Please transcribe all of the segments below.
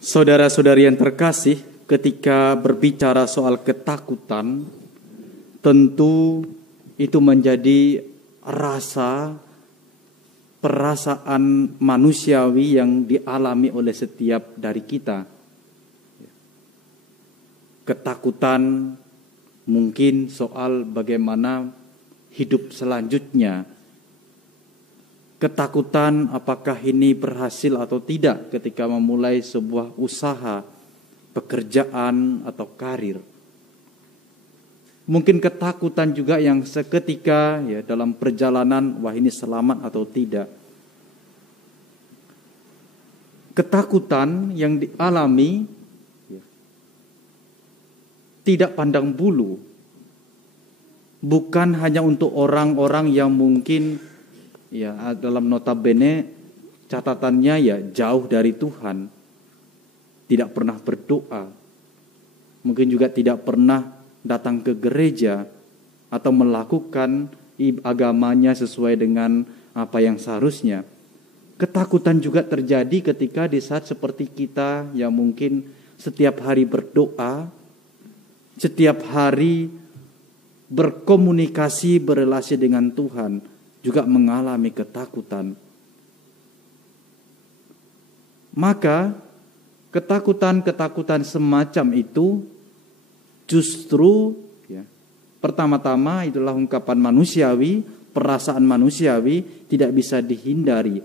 Saudara-saudari yang terkasih, ketika berbicara soal ketakutan, tentu itu menjadi perasaan manusiawi yang dialami oleh setiap dari kita. Ketakutan mungkin soal bagaimana hidup selanjutnya. Ketakutan apakah ini berhasil atau tidak ketika memulai sebuah usaha, pekerjaan atau karir. Mungkin ketakutan juga yang seketika dalam perjalanan, wah ini selamat atau tidak. Ketakutan yang dialami tidak pandang bulu. Bukan hanya untuk orang-orang yang mungkin dalam notabene catatannya jauh dari Tuhan, tidak pernah berdoa, mungkin juga tidak pernah datang ke gereja atau melakukan agamanya sesuai dengan apa yang seharusnya. Ketakutan juga terjadi ketika di saat seperti kita yang mungkin setiap hari berdoa, setiap hari berkomunikasi, berelasi dengan Tuhan, juga mengalami ketakutan. Maka ketakutan semacam itu justru pertama-tama itulah ungkapan manusiawi, perasaan manusiawi, tidak bisa dihindari.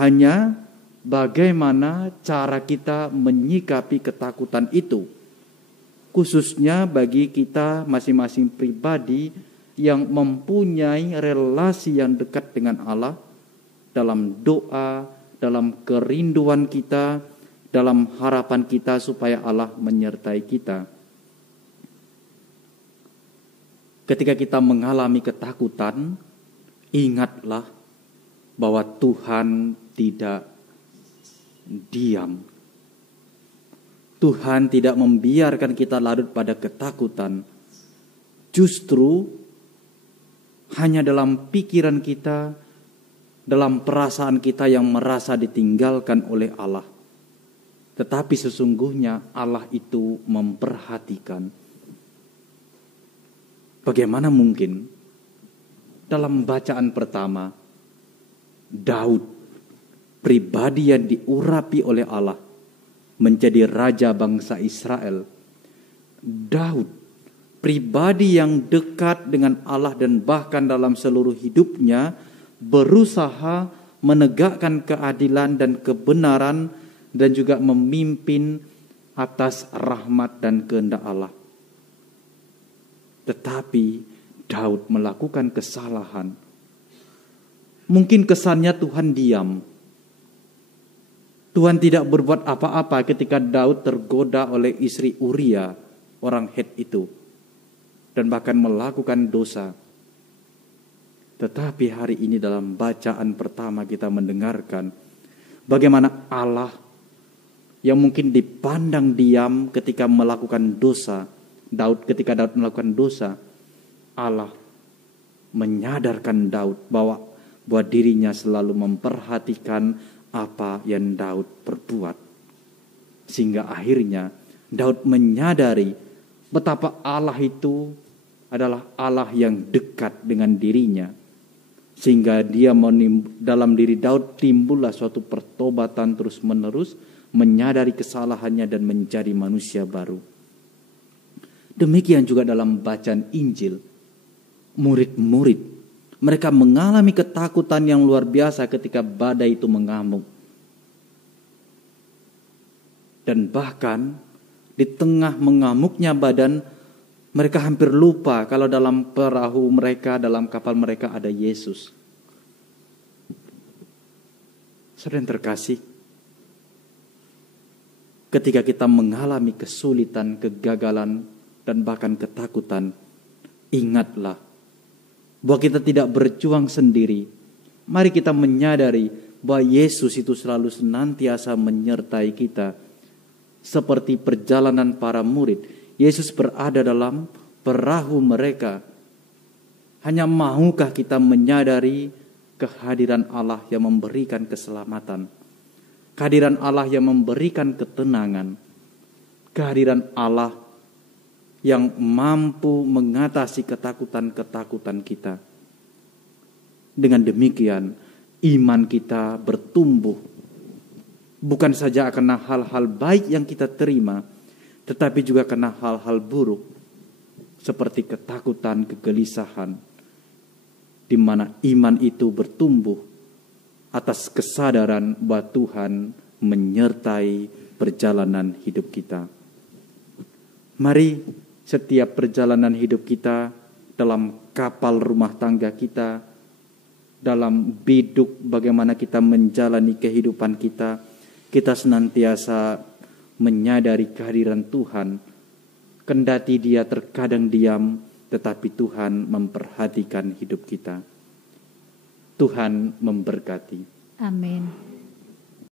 Hanya bagaimana cara kita menyikapi ketakutan itu, khususnya bagi kita masing-masing pribadi yang mempunyai relasi yang dekat dengan Allah, dalam doa, dalam kerinduan kita, dalam harapan kita supaya Allah menyertai kita. Ketika kita mengalami ketakutan, ingatlah bahwa Tuhan tidak diam. Tuhan tidak membiarkan kita larut pada ketakutan. Justru hanya dalam pikiran kita, dalam perasaan kita yang merasa ditinggalkan oleh Allah. Tetapi sesungguhnya Allah itu memperhatikan. Bagaimana mungkin dalam bacaan pertama, Daud, pribadi yang diurapi oleh Allah, menjadi raja bangsa Israel. Daud, pribadi yang dekat dengan Allah dan bahkan dalam seluruh hidupnya berusaha menegakkan keadilan dan kebenaran dan juga memimpin atas rahmat dan kehendak Allah. Tetapi Daud melakukan kesalahan. Mungkin kesannya Tuhan diam. Tuhan tidak berbuat apa-apa ketika Daud tergoda oleh istri Uria, orang Het itu, dan bahkan melakukan dosa. Tetapi hari ini dalam bacaan pertama kita mendengarkan bagaimana Allah yang mungkin dipandang diam ketika melakukan dosa. Ketika Daud melakukan dosa, Allah menyadarkan Daud bahwa dirinya selalu memperhatikan apa yang Daud perbuat. Sehingga akhirnya Daud menyadari betapa Allah itu adalah Allah yang dekat dengan dirinya. Sehingga dalam diri Daud timbullah suatu pertobatan terus menerus, menyadari kesalahannya dan menjadi manusia baru. Demikian juga dalam bacaan Injil, murid-murid, mereka mengalami ketakutan yang luar biasa ketika badai itu mengamuk. Dan bahkan di tengah mengamuknya badan, mereka hampir lupa kalau dalam perahu mereka, dalam kapal mereka ada Yesus. Saudara yang terkasih, ketika kita mengalami kesulitan, kegagalan, dan bahkan ketakutan, ingatlah bahwa kita tidak berjuang sendiri. Mari kita menyadari bahwa Yesus itu selalu senantiasa menyertai kita. Seperti perjalanan para murid, Yesus berada dalam perahu mereka. Hanya mahukah kita menyadari kehadiran Allah yang memberikan keselamatan? Kehadiran Allah yang memberikan ketenangan. Kehadiran Allah yang mampu mengatasi ketakutan-ketakutan kita. Dengan demikian, iman kita bertumbuh. Bukan saja karena hal-hal baik yang kita terima, tetapi juga karena hal-hal buruk, seperti ketakutan, kegelisahan, di mana iman itu bertumbuh atas kesadaran bahwa Tuhan menyertai perjalanan hidup kita. Mari setiap perjalanan hidup kita, dalam kapal rumah tangga kita, dalam biduk bagaimana kita menjalani kehidupan kita, kita senantiasa menyadari kehadiran Tuhan. Kendati Dia terkadang diam, tetapi Tuhan memperhatikan hidup kita. Tuhan memberkati. Amin.